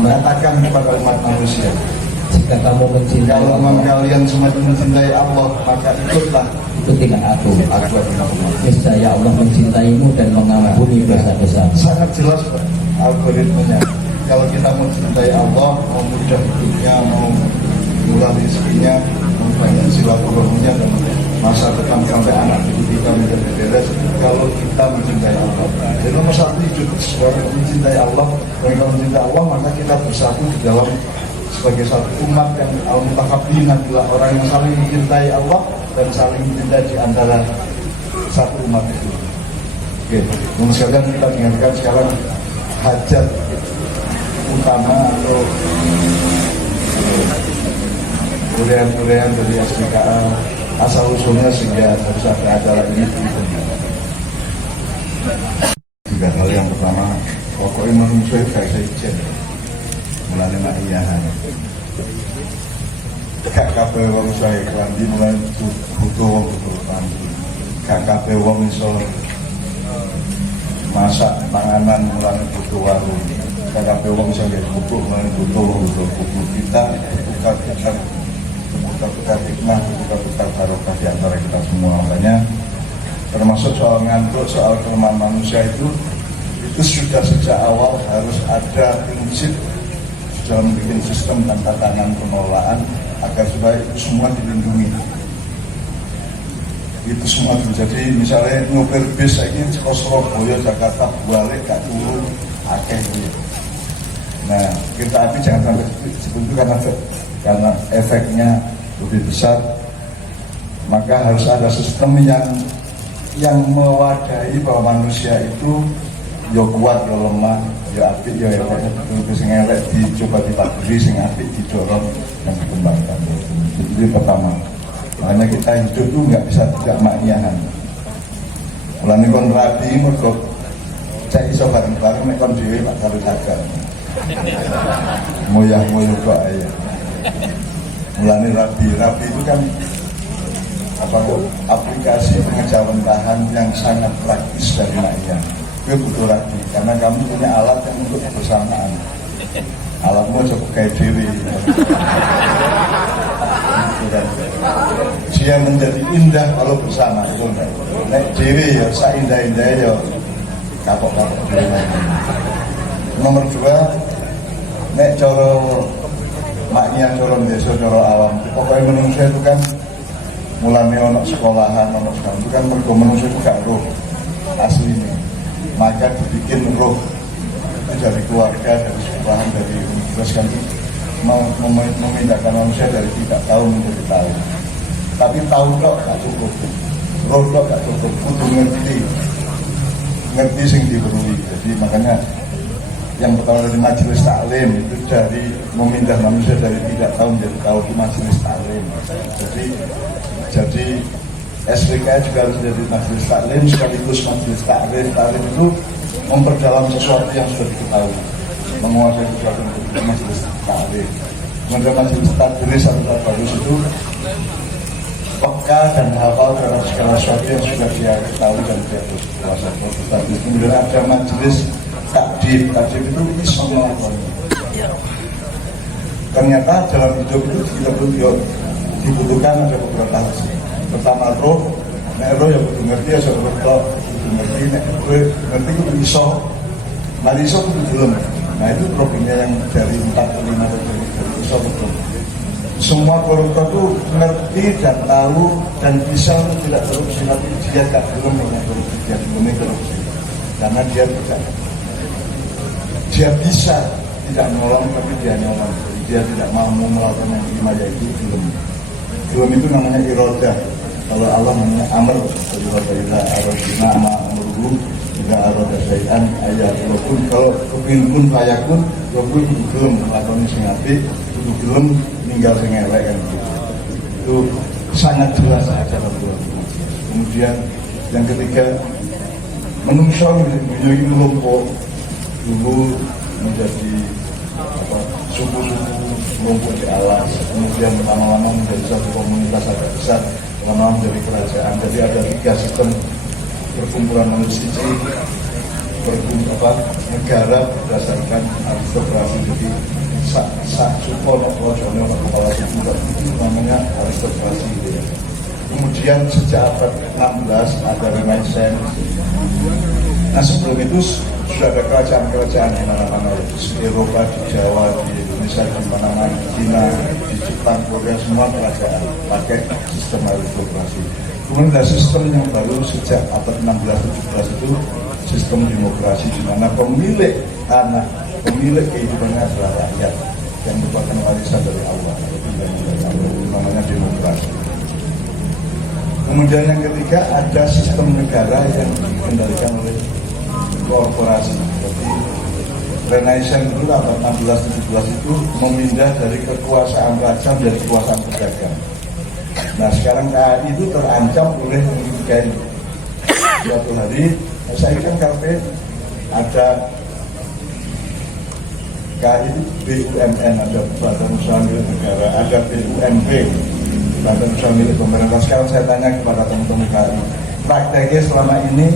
Muhammad, katakan kepada umat manusia, jika kamu mencintai kalau Allah, kalian semakin mencintai Allah, maka ikutlah ikutilah aku. adalah umat. Niscaya Allah mencintaimu dan mengampuni dosa-dosa. Sangat jelas Pak, algoritmanya. Kalau kita mencintai Allah, mau mudah hidupnya, mau murah rezekinya, mau banyak silaturahminya, dan masa depan sampai anak didik kita menjadi beres. Kalau kita mencintai Allah, jadi nomor satu hidup seorang mencintai Allah. Dan kalau mencintai Allah, maka kita bersatu di dalam sebagai satu umat yang al-mutakabbin, adalah orang yang saling mencintai Allah dan saling mencintai di antara satu umat itu. Oke, menurut sekalian kita dengarkan sekarang hajat utama atau urean-urean dari SDKA asal usulnya sehingga harus ada acara ini. Tiga hal. Yang pertama, pokoknya manusia kayak saya mulai ma'iyahan. Gak kabeh wong saya kelambi mulai butuh wong butuh. Gak kabeh wong iso masak panganan mulai butuh warung. Gak kabeh wong iso butuh mulai butuh butuh. Kita tukar hikmah, tukar barokah di antara kita semua. Makanya termasuk soal ngantuk, soal kelemahan manusia itu sudah sejak awal harus ada prinsip dalam bikin sistem dan tatanan pengelolaan agar supaya itu semua dilindungi. Itu semua jadi misalnya nyopir bis ini ke Surabaya, Jakarta balik gak turun akeh. Nah, kereta api jangan sampai seperti itu karena efeknya lebih besar. Maka harus ada sistem yang mewadahi bahwa manusia itu ya kuat, ya lemah, ya apik, ya elek. Itu sing elek dicoba dipagari, sing apik didorong dan dikembangkan. Itu pertama. Makanya kita hidup itu nggak bisa tidak makniahan. Mulane kon rapi mergo cek iso bareng-bareng nek kon dhewe Pak karo jaga. Moyah-moyah kok aja. Mulane rapi itu kan aplikasi pengejauhan yang sangat praktis dari makniah. Gue butuh rapi karena kamu punya alat yang untuk kebersamaan. Alatmu cukup kayak dewi. Dia menjadi indah kalau bersama itu enggak. Nek dewi ya indah-indah ya kapok-kapok. Nomor dua, nek coro maknya coro desa coro awam. Pokoknya manusia itu kan mulanya ono sekolahan, ono sekolah itu kan mergo manusia itu gak roh aslinya. Maka dibikin roh itu dari keluarga, dari sekolahan, dari universitas kan memindahkan manusia dari tidak tahu menjadi tahu. Tapi tahu kok gak cukup, roh kok gak cukup, kudu ngerti sing diperlukan. Jadi makanya yang pertama dari majelis taklim itu dari memindah manusia dari tidak tahu menjadi tahu di majelis taklim. Jadi SPK juga harus jadi majelis taklim sekaligus majelis taklim. Taklim itu memperdalam sesuatu yang sudah diketahui, menguasai sesuatu yang majelis taklim. Kemudian majelis tadris atau tadarus itu peka dan hafal terhadap segala sesuatu yang sudah dia ketahui dan dia kuasai. Kemudian ada majelis takdim itu bisa melakukannya. Ternyata dalam hidup itu kita dibutuhkan ada beberapa hal. Pertama roh, nek roh yang kudu ngerti ya soal roh, kudu ngerti nek kowe ngerti kudu iso. Mari iso kudu belum. Nah itu problemnya yang dari 4 ke 5 dari iso betul. Semua koruptor itu ngerti dan tahu dan bisa untuk tidak korupsi, tapi dia tak belum punya korupsi, dia belum korupsi karena dia bisa tidak nolong tapi dia nolong. Dia tidak mau melakukan yang lima yaitu belum. Belum itu namanya irodah. Kalau Allah namanya amr, irodah arodina ama amruhu tidak arodah syai'an ayat walaupun kalau kepingin pun fayakun walaupun belum melakukan sing apik, belum tinggal sing elek kan gitu. Itu sangat jelas aja Allah. Kemudian yang ketiga menungso ini melumpuk dulu menjadi suku-suku melumpuk di alas, kemudian lama-lama menjadi satu komunitas agak besar, lama-lama menjadi kerajaan. Jadi ada 3 sistem perkumpulan manusia negara berdasarkan aristokrasi. Jadi sak sukono projono kepala suku itu namanya aristokrasi gitu ya. Kemudian sejak abad 16 ada Renaissance. Nah sebelum itu sudah ada kerajaan-kerajaan di mana-mana, di Eropa, di Jawa, di Indonesia, di mana-mana, di Cina, di Jepang, Korea, semua kerajaan pakai sistem aristokrasi. Kemudian ada sistem yang baru sejak abad 16-17 itu sistem demokrasi, di mana pemilik tanah, pemilik kehidupannya adalah rakyat yang merupakan warisan dari Allah, namanya demokrasi. Kemudian yang ketiga ada sistem negara yang dikendalikan oleh korporasi. Jadi Renaissance itu abad 16-17 itu memindah dari kekuasaan raja menjadi kekuasaan pedagang. Nah sekarang KAI itu terancam oleh ketiga ini. Suatu hari saya kan KP ada KAI itu BUMN, ada Badan Usaha Milik Negara, ada BUMP, Badan Usaha Milik Pemerintah. Sekarang saya tanya kepada teman-teman KAI, prakteknya selama ini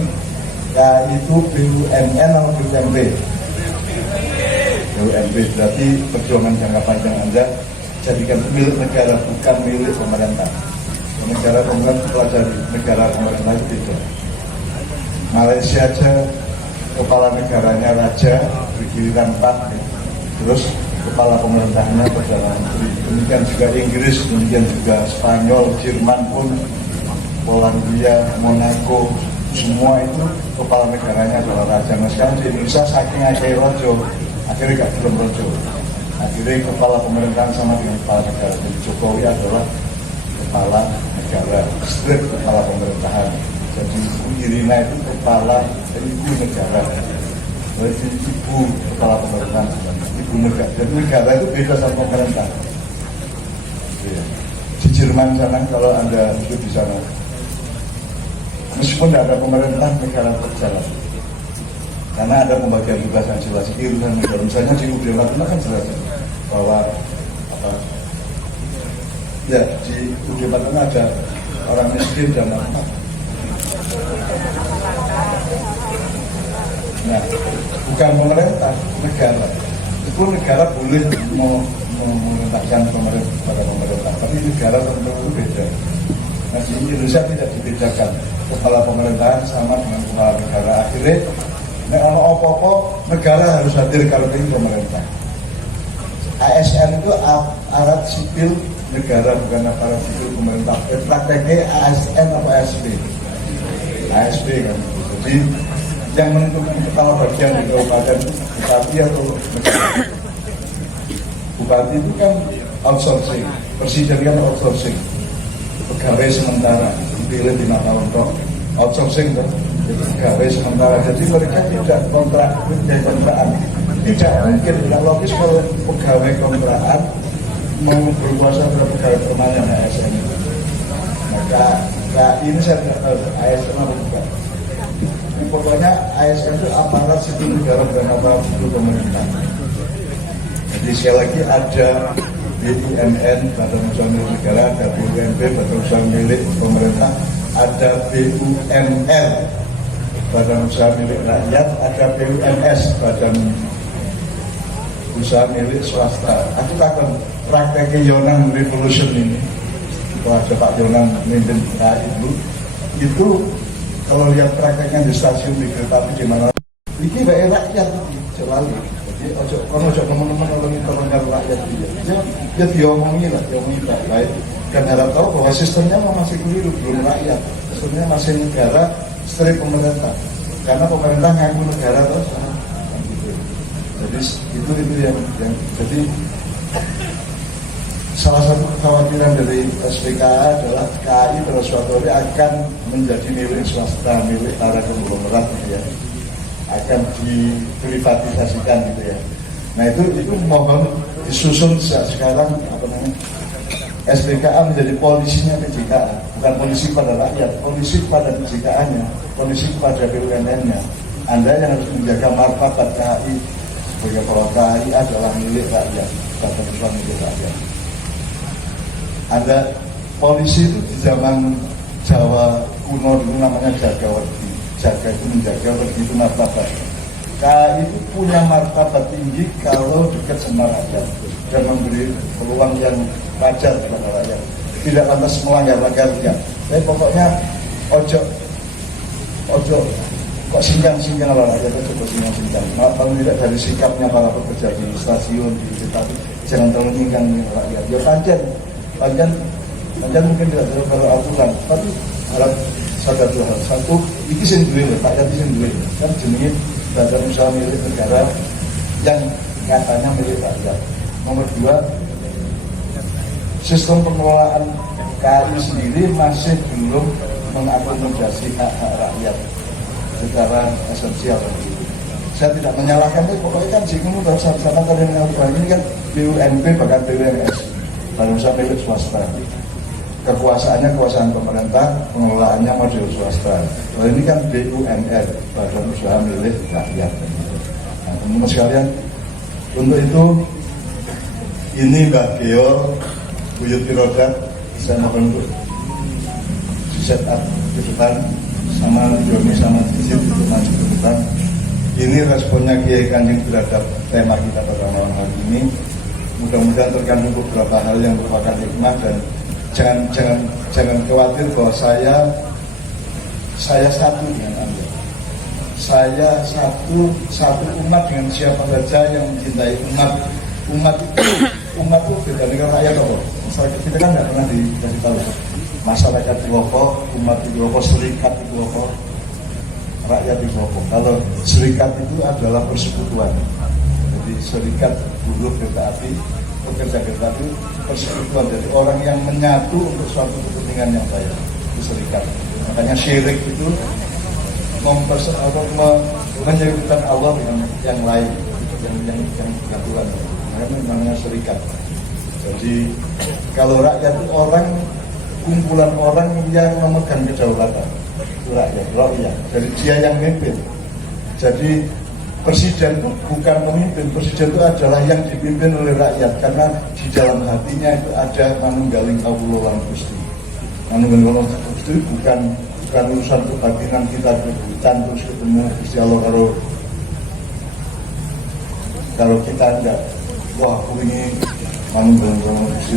KAI itu BUMN atau BUMP? BUMP berarti perjuangan jangka panjang Anda jadikan milik negara, bukan milik pemerintah. Negara pemerintah pelajari, negara pemerintah itu beda. Malaysia aja kepala negaranya raja, bergiliran 4 ya. Terus kepala pemerintahnya Perdana Menteri. Demikian juga Inggris, demikian juga Spanyol, Jerman pun, Polandia, Monaco, semua itu kepala negaranya adalah raja. Nah sekarang di Indonesia saking akeh rojo, akhirnya gak belum rojo. Akhirnya kepala pemerintahan sama dengan kepala negara. Jadi Jokowi adalah kepala negara, straight kepala pemerintahan. Jadi Irina itu kepala ibu negara. Jadi ibu kepala pemerintahan, ibu negara. Jadi negara itu beda sama pemerintah. Di Jerman sana kalau Anda hidup di sana, meskipun tidak ada pemerintah, negara berjalan. Karena ada pembagian tugas yang jelas, urusan negara. Misalnya di UD Natuna kan jelas bahwa di UD Natuna ada orang miskin dan apa. Nah, bukan pemerintah, negara. Itu negara boleh memerintahkan pemerintah pada pemerintah, tapi negara tentu beda. Nah, di Indonesia tidak dibedakan kepala pemerintahan sama dengan kepala negara. Akhirnya, kalau apa-apa negara harus hadir kalau ini pemerintah. ASN itu aparat sipil negara, bukan aparat sipil pemerintah. Prakteknya ASN atau ASP? ASP kan. Jadi yang menentukan kepala bagian di kabupaten bupati atau negara. Bupati itu kan outsourcing, presiden kan outsourcing, pegawai sementara dipilih 5 tahun toh, outsourcing kan, itu pegawai sementara. Jadi mereka tidak kontrakan. Tidak mungkin, tidak logis kalau pegawai kontrakan mau berkuasa pada pegawai permanen ASN. Maka ini saya tidak tahu ASN apa bukan. Pokoknya ASN itu aparat sipil negara dan aparat sipil pemerintah. Jadi sekali lagi ada BUMN, Badan Usaha Milik Negara, ada BUMP, Badan Usaha Milik Pemerintah, ada BUMR, Badan Usaha Milik Rakyat, ada BUMS, Badan Usaha Milik Swasta. Aku takkan prakteknya Yonan Revolution ini, kalau ada Pak Yonan memimpin KAI itu kalau lihat prakteknya di stasiun di kereta api di mana, ini baik rakyat selalu. Jadi ojo teman-teman orang terdengar rakyat dia diomongi lah, diomongi baik. Dan harap tahu bahwa sistemnya masih keliru, belum rakyat. Sistemnya masih negara, strip pemerintah. Karena pemerintah ngaku negara terus. Jadi itu yang jadi salah satu kekhawatiran dari SPKA adalah KAI pada suatu hari akan menjadi milik swasta, milik para konglomerat gitu ya, akan diprivatisasikan gitu ya. Nah itu mohon disusun sekarang apa namanya, SPKA menjadi polisinya PJKA, bukan polisi pada rakyat, polisi pada PJKA-nya, polisi pada BUMN-nya. Anda yang harus menjaga martabat KAI sebagai bahwa KAI adalah milik rakyat, bukan milik rakyat. Ada polisi itu di zaman Jawa kuno dulu namanya jaga werdi. Jaga itu menjaga, werdi itu martabat. KAI itu punya martabat tinggi kalau dekat sama rakyat dan memberi peluang yang wajar kepada rakyat, tidak lantas melanggar-langgar ya. Tapi pokoknya ojo kok singgang-singgang lah rakyat, coba singgang-singgang. Kalau tidak dari sikapnya para pekerja di stasiun, di tapi jangan terlalu singgang rakyat. Ya panjang mungkin tidak terlalu baru aturan, tapi harap sadar dua hal. Satu, ini sendiri loh, rakyat ini sendiri kan jenenge badan usaha milik negara yang katanya milik rakyat. Nomor dua, sistem pengelolaan KAI sendiri masih belum mengakomodasi hak-hak rakyat secara esensial. Saya tidak menyalahkan, pokoknya kan singgung sama kalian yang ini kan BUMP bahkan BUMS, badan usaha milik swasta. Kekuasaannya kekuasaan pemerintah, pengelolaannya model swasta. Kalau ini kan BUMR, badan usaha milik rakyat. Nah, teman-teman sekalian, untuk itu ini Mbak Geo, Buyut Pirodat, saya mohon untuk di set up ke depan sama Joni sama Cicit untuk maju ke depan. Ini responnya Kiai Kanjeng terhadap tema kita pada malam hari ini. Mudah-mudahan terkandung beberapa hal yang merupakan hikmah dan jangan khawatir bahwa saya satu dengan Anda. Saya satu umat dengan siapa saja yang mencintai umat itu beda dengan rakyat apa? Masyarakat kita kan nggak pernah dikasih tahu. Masyarakat itu apa, umat itu apa, serikat itu apa, rakyat itu apa. Kalau serikat itu adalah persekutuan. Jadi serikat buruh kereta api, pekerja kereta api, persekutuan. Jadi orang yang menyatu untuk suatu kepentingan yang baik itu serikat. Makanya syirik itu menyebutkan Allah dengan yang lain, yang beraturan. Makanya namanya serikat. Jadi kalau rakyat itu orang, kumpulan orang yang memegang kedaulatan, itu rakyat. Jadi dia yang memimpin. Jadi presiden itu bukan pemimpin, presiden itu adalah yang dipimpin oleh rakyat, karena di dalam hatinya itu ada manunggaling kawula lan Gusti. Manunggaling kawula Gusti bukan urusan kebatinan kita kebutuhan terus ketemu Gusti Allah kalau kita enggak, wah aku ini manunggaling kawula Gusti,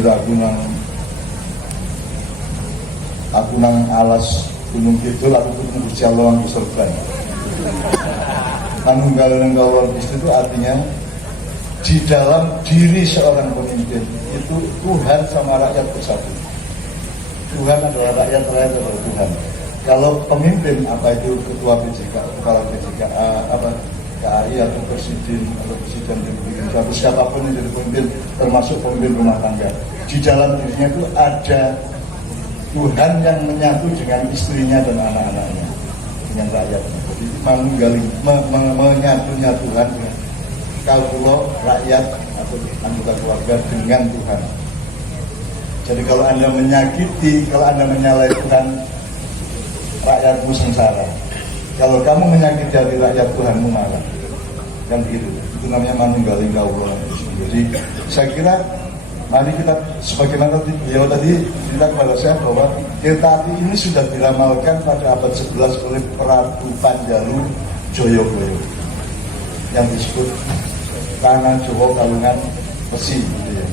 aku nang alas gunung kidul, aku ketemu Gusti Allah lan Gusti. Manunggaling kawula Gusti itu artinya di dalam diri seorang pemimpin itu Tuhan sama rakyat bersatu. Tuhan adalah rakyat adalah Tuhan. Kalau pemimpin, apa itu ketua PJK, kepala PJK, KAI atau presiden atau siapapun yang jadi pemimpin, termasuk pemimpin rumah tangga, di dalam dirinya itu ada Tuhan yang menyatu dengan istrinya dan anak-anaknya, dengan rakyat. Jadi manunggaling, menyatunya Tuhan dengan kalau rakyat atau anggota keluarga dengan Tuhan. Jadi kalau Anda menyakiti, kalau Anda menyalahi Tuhan, rakyatmu sengsara. Kalau kamu menyakiti hati rakyat, Tuhanmu marah. Kan begitu. Itu namanya manunggaling kawula. Jadi saya kira mari kita, sebagaimana beliau tadi cerita kepada saya bahwa kereta api ini sudah diramalkan pada abad 11 oleh Prabu Panjalu Joyoboyo yang disebut Tanah Jawa Kalungan Besi, gitu ya.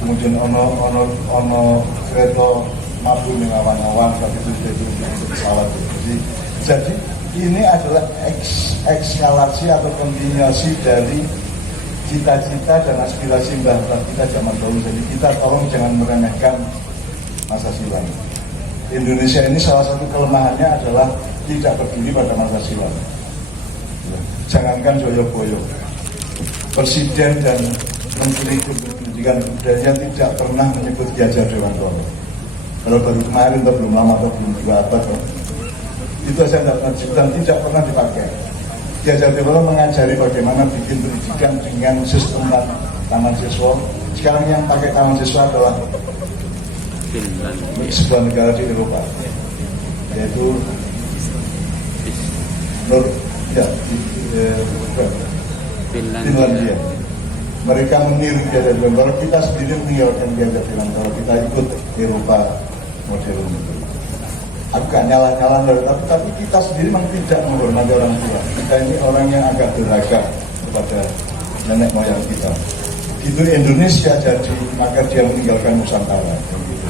Kemudian ono kereta mabur dengan awan-awan, tapi itu pesawat. Jadi ini adalah ekskalasi atau kontinuasi dari cita-cita dan aspirasi mbah-mbah kita zaman dahulu. Jadi kita tolong jangan meremehkan masa silam. Indonesia ini salah satu kelemahannya adalah tidak peduli pada masa silam. Jangankan Joyoboyo, Presiden dan Menteri Pendidikan Budaya tidak pernah menyebut Ki Hajar Dewantara. Kalau baru kemarin atau belum lama atau belum 2 abad, itu saya tidak pernah dipakai. Ki Hajar Dewantara mengajari bagaimana bikin pendidikan dengan sistem taman siswa. Sekarang yang pakai taman siswa adalah sebuah negara di Eropa, yaitu Finlandia. Mereka meniru Ki Hajar Dewantara, kita sendiri meninggalkan Ki Hajar Dewantara, kita ikut Eropa modern itu. aku gak nyala-nyala, tapi kita sendiri memang tidak menghormati orang tua. Kita ini orang yang agak beragam kepada nenek moyang kita. Itu Indonesia jadi, maka dia meninggalkan Nusantara. Gitu.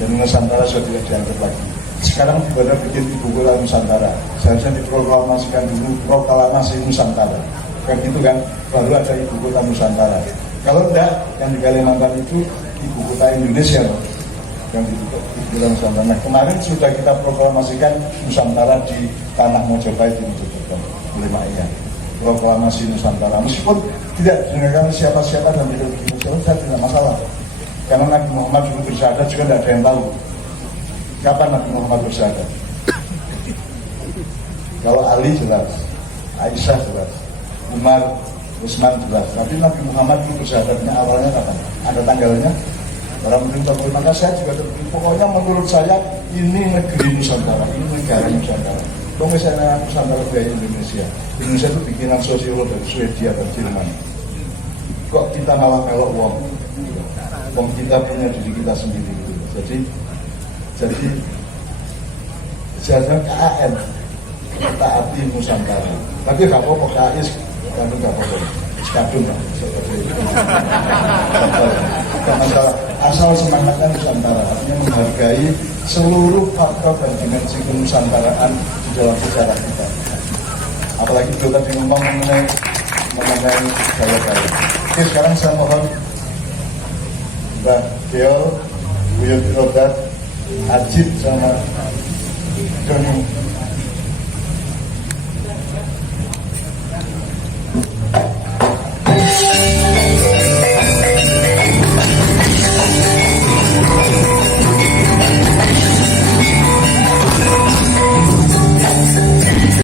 Dan Nusantara sudah tidak dianggap lagi. Sekarang tiba-tiba bikin ibu kota Nusantara. Seharusnya diproklamasikan dulu proklamasi Nusantara. Kan gitu kan, baru ada ibu kota Nusantara. Kalau tidak, yang di Kalimantan itu ibu kota Indonesia loh. Yang di ibu kota Nusantara. Nah, kemarin sudah kita proklamasikan Nusantara di tanah Mojopahit di Mojokerto oleh Mak Iya. Proklamasi Nusantara. Meskipun tidak didengarkan siapa-siapa dan tidak Indonesia, tidak masalah. Karena Nabi Muhammad dulu bersyahadat juga tidak ada yang tahu. Kapan Nabi Muhammad bersyahadat? Kalau Ali jelas, Aisyah jelas, Umar, Utsman jelas. Tapi Nabi Muhammad itu bersyahadatnya awalnya kapan? Ada tanggalnya? Orang mungkin tahu. Maka saya juga terpikir, pokoknya menurut saya ini negeri Nusantara, ini negara Nusantara. Kalau misalnya Nusantara dari Indonesia, Indonesia itu bikinan sosiolog dari Swedia dan Jerman. Kok kita malah kalau uang kita punya diri kita sendiri. Jadi seharusnya KAN taati Nusantara. Tapi gak apa-apa KAIS, tapi gak apa-apa. Kadung lah. Gak masalah. Asal semangatnya Nusantara, artinya menghargai seluruh faktor dan dimensi kenusantaraan di dalam sejarah kita. Apalagi kita tadi ngomong mengenai gaya-gaya. Oke, sekarang saya mohon Mbak Deol, Buyut Rodat, Ajib sama Doni